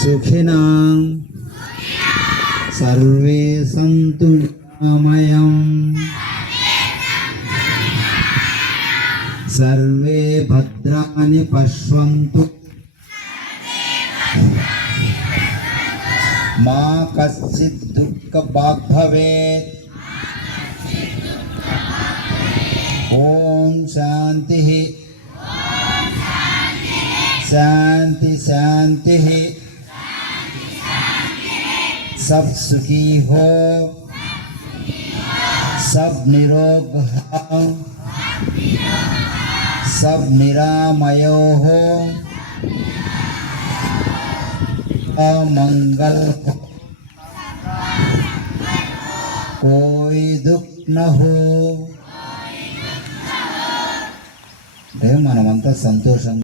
सुखिनां सर्वे सन्तु निरामयम् सर्वे भद्राणि पश्यन्तु मा कश्चित् दुःखभाग् भवेत्। ओम शांति शांति शांति। सब सुखी हो, सब निरोग हो, सब निरामय हो, अमंगल हो, कोई दुख न हो। మనమంతా సంతోషంగా